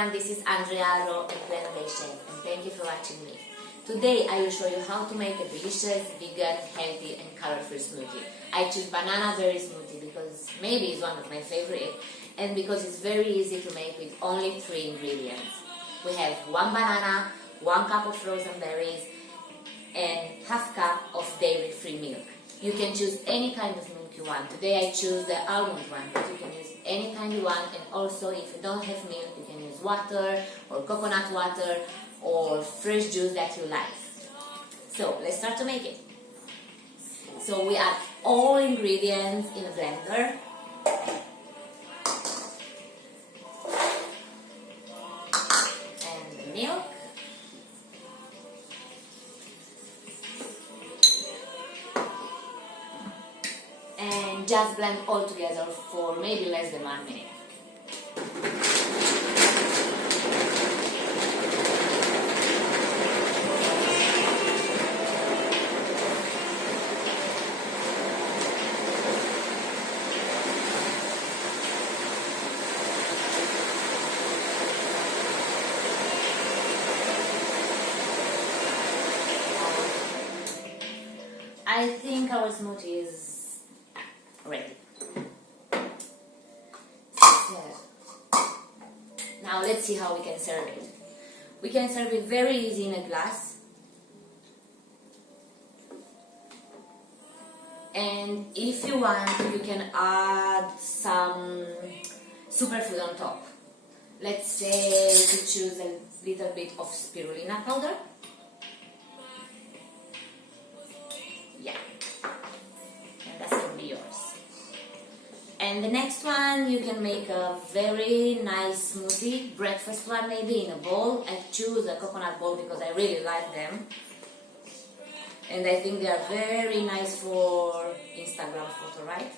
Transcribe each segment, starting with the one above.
everyone, this is Andrea Ro and Banana Berries Chef, and thank you for watching me. Today I will show you how to make a delicious, vegan, healthy and colorful smoothie. I choose Banana Berries Smoothie because maybe it's one of my favorite and because it's very easy to make with only 3 ingredients. We have 1 banana, 1 cup of frozen berries and half cup of dairy-free milk. You can choose any kind of milk you want. Today I choose the almond one, but you can use any kind you want, and also if you don't have milk you can use water or coconut water or fresh juice that you like. So let's start to make it. So we add all ingredients in a blender. And the milk. And just blend all together for maybe less than 1 minute. I think our smoothie is ready. So, now let's see how we can serve it. We can serve it very easy in a glass. And if you want, you can add some superfood on top. Let's say you choose a little bit of spirulina powder. Yeah, and that's gonna be yours. And the next one, you can make a very nice smoothie, breakfast one maybe, in a bowl. I choose a coconut bowl because I really like them. And I think they are very nice for Instagram photo, right?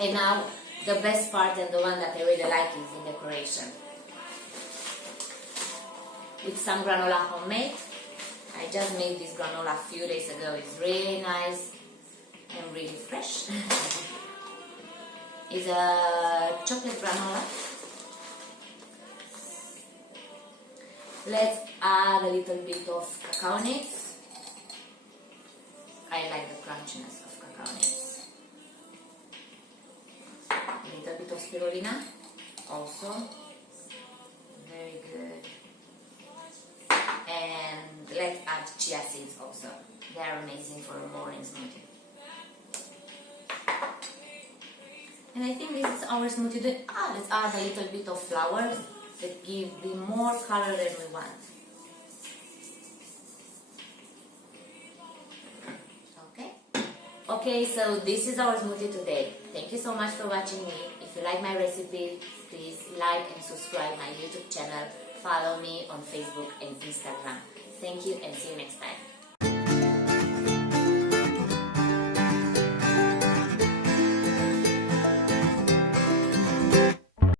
And now, the best part and the one that I really like is the decoration. With some granola homemade. I just made this granola a few days ago. It's really nice and really fresh. It's a chocolate granola. Let's add a little bit of cacao nibs. I like the crunchiness of cacao nibs. A little bit of spirulina, also very good. And let's add chia seeds also. They are amazing for a morning smoothie. And I think this is our smoothie. Let's add a little bit of flowers that give the more color than we want. Okay, so this is our smoothie today. Thank you so much for watching me. If you like my recipe, please like and subscribe my YouTube channel. Follow me on Facebook and Instagram. Thank you and see you next time.